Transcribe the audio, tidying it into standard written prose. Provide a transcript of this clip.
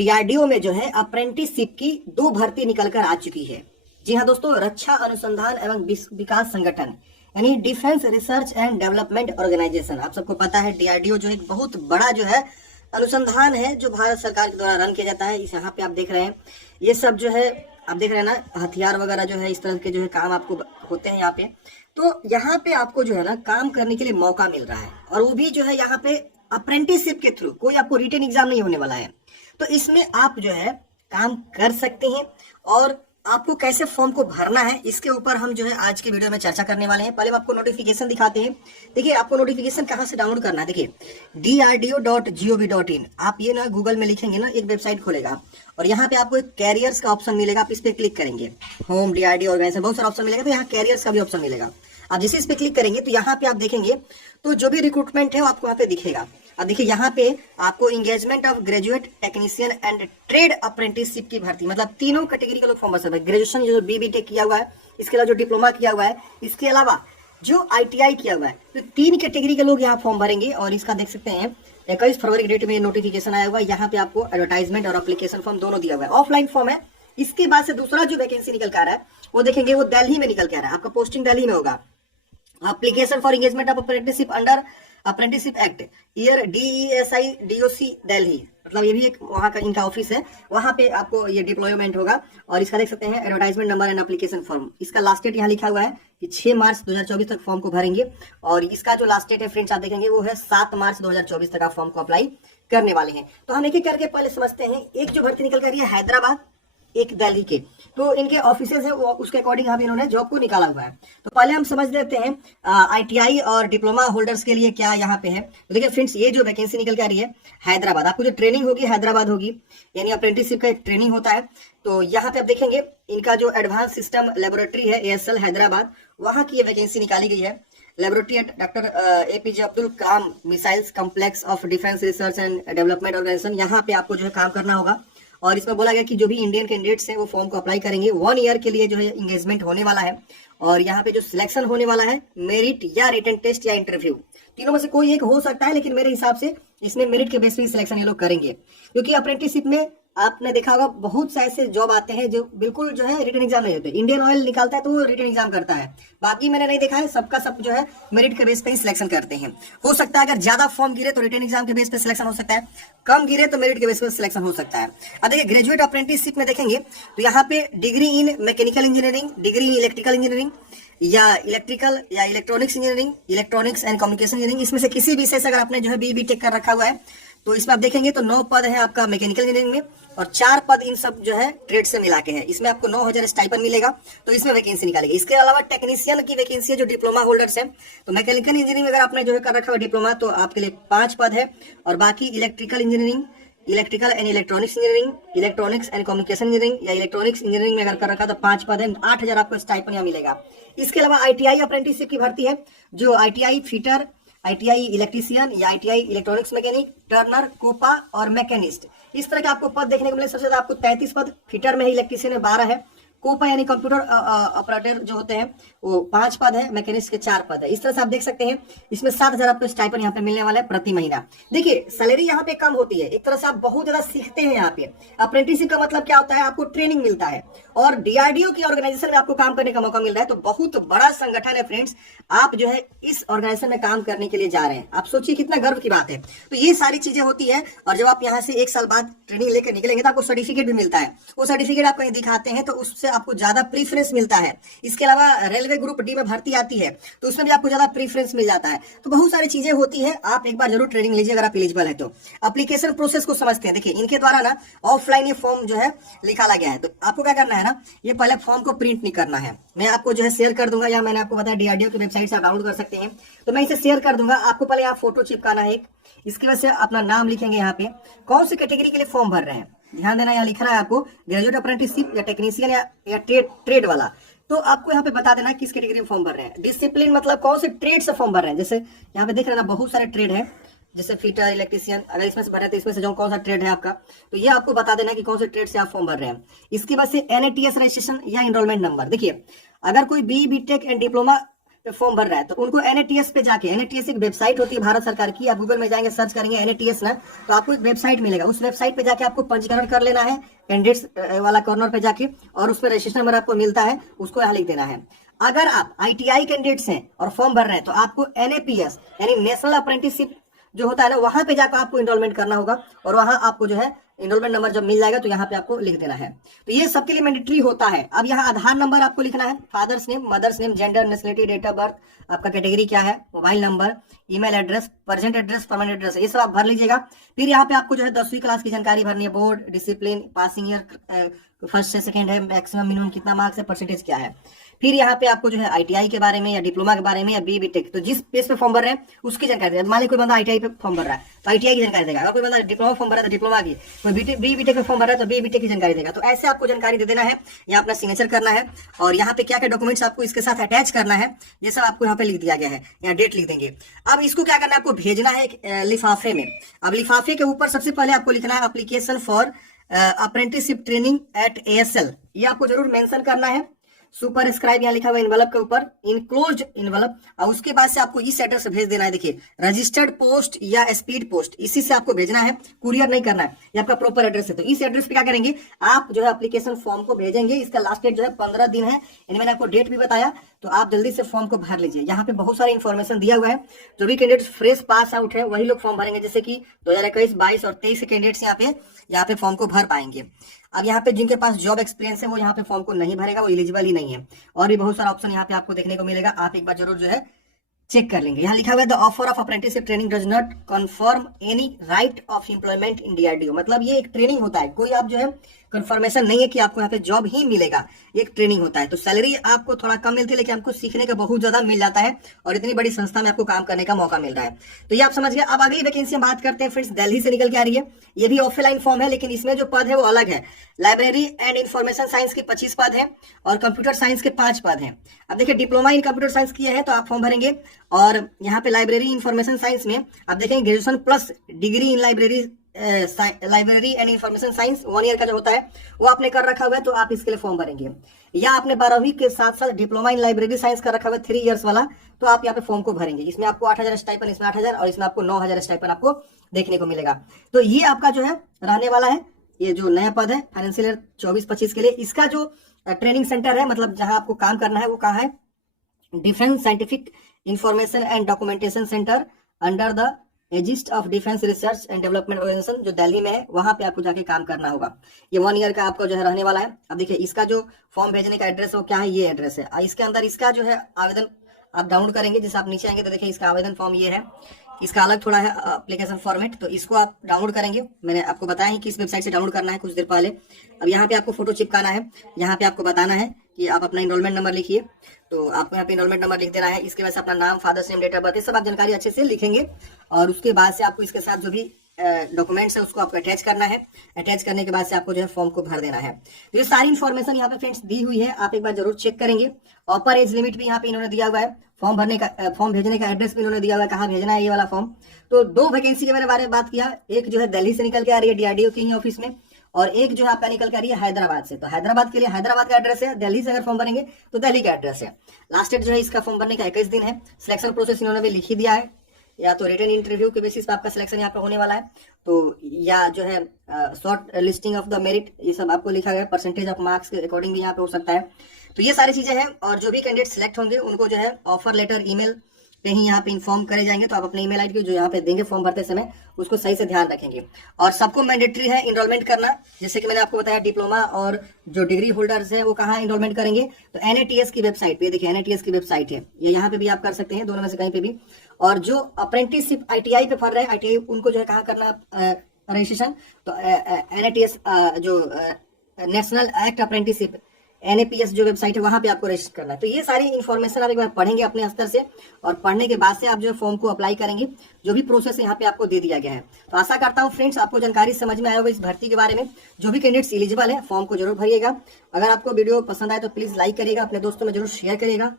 DRDO में जो है अप्रेंटिसशिप की 2 भर्ती निकल कर आ चुकी है। जी हाँ दोस्तों, रक्षा अनुसंधान एवं विकास संगठन यानी defence research and development organisation, आप सबको पता है डीआरडीओ जो एक बहुत बड़ा जो है अनुसंधान है जो भारत सरकार के द्वारा रन किया जाता है। इस यहाँ पे आप देख रहे हैं ये सब जो है, आप देख रहे हैं ना, हथियार वगैरह जो है इस तरह के जो है काम आपको होते हैं यहाँ पे। तो यहाँ पे आपको जो है ना काम करने के लिए मौका मिल रहा है, और वो भी जो है यहाँ पे अप्रेंटिसशिप के थ्रू, कोई आपको रिटन एग्जाम नहीं होने वाला है। तो इसमें आप जो है काम कर सकते हैं, और आपको कैसे फॉर्म को भरना है इसके ऊपर हम जो है आज के वीडियो में चर्चा करने वाले हैं। पहले हम आपको नोटिफिकेशन दिखाते हैं। देखिए आपको नोटिफिकेशन कहाँ से डाउनलोड करना है, देखिए drdo.gov.in, आप ये ना गूगल में लिखेंगे ना, एक वेबसाइट खोलेगा और यहाँ पे आपको एक कैरियर्स का ऑप्शन मिलेगा। आप इस पे क्लिक करेंगे, होम डीआरडीओ ऑर्गेनाइजेशन, बहुत सारा ऑप्शन मिलेगा। तो यहाँ कैरियर्स का भी ऑप्शन मिलेगा। आप जैसे इस पे क्लिक करेंगे तो यहाँ पे आप देखेंगे तो जो भी रिक्रूटमेंट है वो आपको यहाँ पे दिखेगा। अब देखिए यहाँ पे आपको engagement of graduate technician and trade apprenticeship की भर्ती, मतलब तीनों कैटेगरी के लोग फॉर्म भर सकते हैं। ग्रेजुएशन जो बीटेक किया हुआ है, इसके अलावा जो डिप्लोमा किया हुआ है, इसके अलावा जो आईटीआई किया हुआ है, तो 3 कैटेगरी के लोग यहाँ फॉर्म भरेंगे। और इसका देख सकते हैं 21 फरवरी की डेट में नोटिफिकेशन आया हुआ है। यहाँ पे आपको एडवर्टाइजमेंट और एप्लीकेशन फॉर्म दोनों दिया हुआ है, ऑफलाइन फॉर्म है। इसके बाद से दूसरा जो वैकेंसी निकल कर आ रहा है वो देखेंगे, वो दिल्ली में निकल के आ रहा है। आपका पोस्टिंग दिल्ली में होगा। Application for engagement of apprenticeship under apprenticeship act year DESI DOC Delhi, मतलब ये भी एक वहाँ का इनका ऑफिस है, वहाँ पे आपको ये डिप्लॉयमेंट होगा। और इसका देख सकते हैं advertisement number and application form, इसका लास्ट डेट यहाँ लिखा हुआ है कि 6 मार्च 2024 तक फॉर्म को भरेंगे। और इसका जो लास्ट डेट है फ्रेंड्स आप देखेंगे वो है 7 मार्च 2024 तक आप फॉर्म को अप्लाई करने वाले हैं। तो हम एक एक करके पहले समझते हैं। एक जो भर्ती निकल कर रही है हैदराबाद, एक दिल्ली के, तो इनके ऑफिसेज है, वो उसके अकॉर्डिंग यहाँ पे इन्होंने जॉब को निकाला हुआ है। तो पहले हम समझ लेते हैं आईटीआई और डिप्लोमा होल्डर्स के लिए क्या यहाँ पे है। तो देखिए फ्रेंड्स, ये जो वैकेंसी निकल के आ रही है हैदराबाद, आपको जो ट्रेनिंग होगी हैदराबाद होगी, यानी अप्रेंटिसशिप का एक ट्रेनिंग होता है। तो यहाँ पे आप देखेंगे इनका जो एडवांस सिस्टम लेबोरेटरी है ASL हैदराबाद, वहाँ की ये वैकेंसी निकाली गई है। Laboratory at doctor APJ Abdul Kalam missiles complex of defence research and development organisation, यहाँ पे आपको जो है काम करना होगा। और इसमें बोला गया कि जो भी इंडियन कैंडिडेट्स हैं वो फॉर्म को अप्लाई करेंगे। 1 ईयर के लिए जो है इंगेजमेंट होने वाला है। और यहाँ पे जो सिलेक्शन होने वाला है मेरिट या रिटन टेस्ट या इंटरव्यू, तीनों में से कोई एक हो सकता है, लेकिन मेरे हिसाब से इसमें मेरिट के बेस पे सिलेक्शन ये लोग करेंगे। क्योंकि अप्रेंटिसशिप में आपने देखा होगा बहुत से ऐसे जॉब आते हैं जो बिल्कुल जो है रिटन एग्जाम नहीं होते। इंडियन ऑयल निकालता है तो वो रिटन एग्जाम करता है, बाकी मैंने नहीं देखा है, सबका सब जो है मेरिट के बेस पे ही सिलेक्शन करते हैं। हो सकता है अगर ज्यादा फॉर्म गिरे तो रिटन एग्जाम के बेस पे सिलेक्शन हो सकता है, कम गिरे तो मेरिट के बेस पे सिलेक्शन हो सकता है। अब देखिए ग्रेजुएट अप्रेंटिसशिप में देखेंगे तो यहाँ पे degree in mechanical engineering, degree in electrical engineering या इलेक्ट्रिकल या electronics engineering, electronics and communication engineering, इसमें से किसी विषय से अगर आपने जो है BTech कर रखा हुआ है तो इसमें आप देखेंगे तो 9 पद है आपका मैकेनिकल इंजीनियरिंग में, और 4 पद इन सब जो है ट्रेड से मिला के है। इसमें आपको 9,000 स्टाइपेंड मिलेगा, तो इसमें वैकेंसी निकालेगी। इसके अलावा टेक्नीशियन की वैकेंसी है जो डिप्लोमा होल्डर्स है। तो मैकेनिकल इंजीनियरिंग में अगर आपने जो है कर रखा हुआ डिप्लोमा तो आपके लिए 5 पद है। और बाकी electrical engineering, electrical and electronics engineering, electronics and communication engineering या इलेक्ट्रॉनिक्स इंजीनियरिंग में अगर कर रखा तो 5 पद है, 8,000 आपको स्टाइपेंड यहाँ मिलेगा। इसके अलावा ITI अप्रेंटिसशिप की भर्ती है, जो ITI फिटर, ITI इलेक्ट्रीशियन या ITI electronics mechanic, turner, COPA और मैकेनिस्ट, इस तरह के आपको पद देखने को मिले। सबसे ज्यादा आपको 33 पद फिटर में है, इलेक्ट्रीशियन में 12 है, कोपा यानी कंप्यूटर ऑपरेटर जो होते हैं वो 5 पद है, मैकेनिस्ट के 4 पद है। इस तरह से आप देख सकते हैं इसमें 7,000 आपको स्टाइपेंड यहाँ पे मिलने वाला है प्रति महीना। देखिए सैलरी यहाँ पे कम होती है, एक तरह से आप बहुत ज्यादा सीखते हैं यहाँ पे। अप्रेंटिसशिप का मतलब क्या होता है, आपको ट्रेनिंग मिलता है, और डीआरडीओ की ऑर्गेनाइजेशन में आपको काम करने का मौका मिल रहा है। तो बहुत बड़ा संगठन है फ्रेंड्स, आप जो है इस ऑर्गेनाइजेशन में काम करने के लिए जा रहे हैं। आप सोचिए कितना गर्व की बात है। तो ये सारी चीजें होती है, और जब आप यहाँ से 1 साल बाद ट्रेनिंग लेकर निकलेंगे तो आपको सर्टिफिकेट भी मिलता है। वो सर्टिफिकेट आप कहीं दिखाते हैं तो उससे आपको ज्यादा प्रीफरेंस मिलता है। इसके अलावा रेलवे ग्रुप D में भर्ती आती है तो उसमें भी आपको ज्यादा प्रीफरेंस मिल जाता है। तो बहुत सारी चीजें होती है, आप एक बार जरूर ट्रेनिंग लीजिए अगर आप एलिजिबल है तो। एप्लीकेशन प्रोसेस को समझते हैं। देखिए इनके द्वारा ना ऑफलाइन ये फॉर्म जो है निकाला गया है। तो आपको क्या करना है ना, ये पहले फॉर्म को प्रिंट नहीं करना है, मैं आपको जो है शेयर कर दूंगा, या मैंने आपको बताया डीआरडीओ की वेबसाइट से आप डाउनलोड कर सकते हैं। तो मैं इसे शेयर कर दूंगा, आपको पहले यहाँ फोटो चिपकाना है एक, इसकी वजह से अपना नाम लिखेंगे यहाँ पे, कौन सी कैटेगरी के लिए फॉर्म भर रहे हैं। ध्यान देना, यहाँ लिखना है आपको ग्रेजुएट अप्रेंटिसशिप या टेक्नीशियन या ट्रेड वाला। तो आपको यहाँ पे बता देना किस कैटेगरी में फॉर्म भर रहे हैं। डिसिप्लिन मतलब कौन से ट्रेड से फॉर्म भर रहे हैं। जैसे यहाँ पे देख रहे हैं ना बहुत सारे ट्रेड है, जैसे फिटर, इलेक्ट्रीशियन, अगर इसमें से भर रहे हैं तो इसमें से जो कौन सा ट्रेड है आपका, तो ये आपको बता देना कि कौन से ट्रेड से आप फॉर्म भर रहे हैं। इसके बाद से NATS रजिस्ट्रेशन या एनरोलमेंट नंबर। देखिए अगर कोई BTech एंड डिप्लोमा पे फॉर्म भर रहा है तो उनको NATS पे जाके, NATS एक वेबसाइट होती है भारत सरकार की, आप गूगल में जाएंगे सर्च करेंगे NATS ना, तो आपको एक वेबसाइट मिलेगा, उस वेबसाइट पे जाके आपको पंजीकरण कर लेना है कैंडिडेट्स वाला कॉर्नर पे जाके, और उस पर रजिस्ट्रेशन नंबर आपको मिलता है, उसको यहाँ लिख देना है। अगर आप ITI कैंडिडेट्स हैं और फॉर्म भर रहे हैं तो आपको NAPS यानी नेशनल अप्रेंटिसशिप जो होता है ना, वहां पे जाकर आपको इनरोलमेंट करना होगा, और वहां आपको जो है इनरोलमेंट नंबर जब मिल जाएगा तो यहाँ पे आपको लिख देना है। तो ये सबके लिए मैंडेटरी होता है। अब यहाँ आधार नंबर आपको लिखना है, father's name, mother's name, gender, nationality, date of birth, आपका कैटेगरी क्या है, mobile number, email address, present address, permanent address, ये सब आप भर लीजिएगा। फिर यहाँ पे आपको जो है 10वीं क्लास की जानकारी भरनी है, board, discipline, passing year, first से सेकंड है, मैक्सिमम मिनिमम कितना मार्क्स है, परसेंटेज क्या है। फिर यहाँ पे आपको जो है ITI के बारे में या डिप्लोमा के बारे में या BTech, तो जिस पेज पे फॉर्म भर रहे हैं उसकी जानकारी देगा। मान लीजिए कोई बंदा ITI पे फॉर्म भर रहा है तो ITI की जानकारी देगा, अगर कोई बंदा डिप्लोमा फॉर्म भर रहा है तो डिप्लोमा की, कोई BTech पे फॉर्म भर रहा है तो BTech की जानकारी देगा। तो ऐसे आपको जानकारी दे देना है, यहाँ अपना सिग्नेचर करना है, और यहाँ पे क्या क्या डॉक्यूमेंट्स आपको इसके साथ अटैच करना है ये सब आपको यहाँ पे लिख दिया गया है, यहाँ डेट लिख देंगे। अब इसको क्या करना है, आपको भेजना है लिफाफे में। अब लिफाफे के ऊपर सबसे पहले आपको लिखना है application for apprenticeship training at ASL, ये आपको जरूर मेंशन करना है। सुपर स्क्राइब यहाँ लिखा हुआ इन्वेलप के ऊपर, इनक्लोज्ड इन्वेलप, और उसके बाद से आपको इस एड्रेस से भेज देना है। देखिए रजिस्टर्ड पोस्ट या स्पीड पोस्ट, इसी से आपको भेजना है, कुरियर नहीं करना है, ये आपका प्रॉपर एड्रेस है। तो इस एड्रेस पे क्या करेंगे, आप जो है एप्लीकेशन फॉर्म को भेजेंगे, इसका लास्ट डेट जो है 15 दिन है, इनमें मैंने आपको डेट भी बताया, तो आप जल्दी से फॉर्म को भर लीजिए। यहाँ पे बहुत सारी इन्फॉर्मेशन दिया हुआ है, जो भी कैंडिडेट फ्रेश पास आउट है वही लोग फॉर्म भरेंगे, जैसे कि 2021, 22 और 23 के कैंडिडेट्स यहाँ पे फॉर्म को भर पाएंगे। अब यहाँ पे जिनके पास जॉब एक्सपीरियंस है वो यहाँ पे फॉर्म को नहीं भरेगा, वो एलिजिबल ही नहीं है। और भी बहुत सारा ऑप्शन यहाँ पे आपको देखने को मिलेगा, आप एक बार जरूर जो है चेक कर लेंगे। यहाँ लिखा हुआ है the offer of apprenticeship training does not confirm any right of employment in DRDO, मतलब ये एक ट्रेनिंग होता है, कोई आप जो है कंफर्मेशन नहीं है कि आपको यहाँ पे जॉब ही मिलेगा, एक ट्रेनिंग होता है। तो सैलरी आपको थोड़ा कम मिलती है, लेकिन आपको सीखने का बहुत ज्यादा मिल जाता है, और इतनी बड़ी संस्था में आपको काम करने का मौका मिल रहा है। तो ये आप समझ गए। अब अगली वैकेंसी हम बात करते हैं फ्रेंड्स, दिल्ली से निकल के आ रही है, ये भी ऑफलाइन फॉर्म है, लेकिन इसमें जो पद है वो अलग है। लाइब्रेरी एंड इंफॉर्मेशन साइंस के 25 पद है, और कंप्यूटर साइंस के 5 पद है। अब देखिए डिप्लोमा इन कंप्यूटर साइंस किए हैं तो आप फॉर्म भरेंगे, और यहाँ पे लाइब्रेरी इंफॉर्मेशन साइंस में आप देखेंगे graduation plus degree in library and information science 1 year का जो होता है वो आपने कर रखा हुआ है, तो आप इसके लिए फॉर्म भरेंगे। या आपने 12वीं के साथ साथ डिप्लोमा इन लाइब्रेरी साइंस कर रखा हुआ है 3 इयर्स वाला, तो आप यहाँ पे फॉर्म को भरेंगे। इसमें आपको 8,000 स्टाइपन, इसमें 8,000, और इसमें आपको 9,000 स्टाइपन आपको देखने को मिलेगा। तो ये आपका जो है रहने वाला है, ये जो नया पद है फाइनेंशियल ईयर 24-25 के लिए। इसका जो ट्रेनिंग सेंटर है, मतलब जहां आपको काम करना है, वो कहाँ है, defence scientific information and documentation centre under the aegis of defence research and development organisation, जो दिल्ली में है, वहां पे आपको जाके काम करना होगा। ये 1 ईयर का आपको जो है रहने वाला है। अब देखिए इसका जो फॉर्म भेजने का एड्रेस है वो क्या है, ये एड्रेस है। इसके अंदर इसका जो है आवेदन आप डाउनलोड करेंगे, जैसे आप नीचे आएंगे तो देखिए इसका आवेदन फॉर्म ये है, इसका अलग थोड़ा है एप्लीकेशन फॉर्मेट, तो इसको आप डाउनलोड करेंगे। मैंने आपको बताया है कि इस वेबसाइट से डाउनलोड करना है कुछ देर पहले। अब यहाँ पे आपको फोटो चिपकाना है, यहाँ पे आपको बताना है कि आप अपना इनरोलमेंट नंबर लिखिए, तो आपको यहाँ पे इनरोलमेंट नंबर लिख देना है। इसके बाद से अपना नाम, father's name, date of birth, ये सब आप जानकारी अच्छे से लिखेंगे, और उसके बाद से आपको इसके साथ जो भी डॉक्यूमेंट्स है उसको आपको अटैच करना है। अटैच करने के बाद से आपको जो है फॉर्म को भर देना है। तो ये सारी इन्फॉर्मेशन यहाँ पे फ्रेंड्स दी हुई है, आप एक बार जरूर चेक करेंगे। अपर एज लिमिट भी यहाँ पे इन्होंने दिया हुआ है, फॉर्म भरने का, फॉर्म भेजने का एड्रेस भी इन्होंने दिया हुआ है, कहाँ भेजना है ये वाला फॉर्म। तो 2 वैकेंसी के बारे में बात किया, एक जो है दिल्ली से निकल के आ रही है DRDO की ही ऑफिस में, और एक जो है आपका निकल के आ रही है हैदराबाद से। तो हैदराबाद के लिए हैदराबाद का एड्रेस है, दिल्ली से अगर फॉर्म भरेंगे तो दिल्ली का एड्रेस है। लास्ट डेट जो है इसका फॉर्म भरने का 21 दिन है। सिलेक्शन प्रोसेस इन्होंने भी लिख ही दिया है, या तो रिटन इंटरव्यू के बेसिस पे आपका सिलेक्शन यहाँ पे होने वाला है, तो या जो है short listing of the merit, ये सब आपको लिखा गया है, परसेंटेज ऑफ मार्क्स के अकॉर्डिंग भी यहाँ पे हो सकता है। तो ये सारी चीजें हैं, और जो भी कैंडिडेट सिलेक्ट होंगे उनको जो है ऑफर लेटर ईमेल पे ही यहाँ पे इन्फॉर्म करे जाएंगे। तो आप अपने ईमेल आईडी जो यहाँ पे देंगे फॉर्म भरते समय उसको सही से ध्यान रखेंगे। और सबको मैंडेटरी है इनरोलमेंट करना, जैसे कि मैंने आपको बताया डिप्लोमा और जो डिग्री होल्डर्स हैं वो कहाँ इनरोलमेंट करेंगे, तो NATS की वेबसाइट पे, देखिए NATS की वेबसाइट है, ये यहाँ पे भी आप कर सकते हैं, दोनों में से कहीं पे भी। और जो अप्रेंटिसशिप ITI पे पढ़ रहे हैं, ITI उनको जो है कहाँ करना रजिस्ट्रेशन, तो NATS जो नेशनल एक्ट अप्रेंटिसशिप NAPS जो वेबसाइट है वहां पे आपको रजिस्टर करना है। तो ये सारी इन्फॉर्मेशन आप एक बार पढ़ेंगे अपने स्तर से, और पढ़ने के बाद से आप जो फॉर्म को अप्लाई करेंगे, जो भी प्रोसेस यहाँ पे आपको दे दिया गया है। तो आशा करता हूँ फ्रेंड्स आपको जानकारी समझ में आया होगा इस भर्ती के बारे में। जो भी कैंडिडेट्स एलिजिबल है फॉर्म को जरूर भरिएगा। अगर आपको वीडियो पसंद आए तो प्लीज लाइक करिएगा, अपने दोस्तों में जरूर शेयर करिएगा।